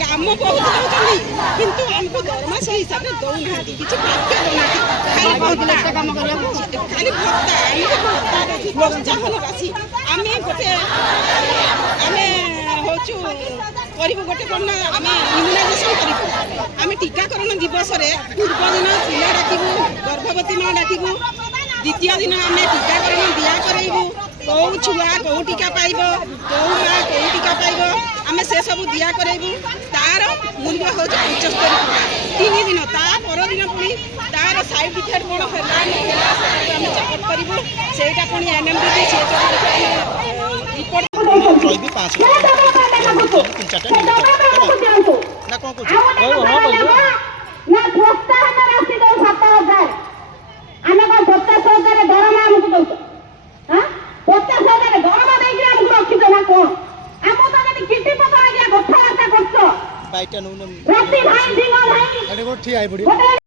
काम बहुत किंतु हमको दरमा से हिसाब से दौना किसी खाली प्रोत्साहन राशि आम गोटे आम हूँ गोटे कौन आम इम्यूनाइजेसन करें टीकाकरण दिवस पूर्व दिन पिला डाकबू गर्भवती न डाकबू द्वितीय दिन आम टीकाकरण दिया करेबू कौ छुआ कौ टीका पाइब कौ माँ कौ टीका पाइब आम से सब दिया करेबू तार मूल्य हूँ 75 टका 3 दिन ता परदिन पुणी तार साइड इफेक्ट कौन है आम चेकअप करूँ सेटा पुणी एनएमडी ठीक है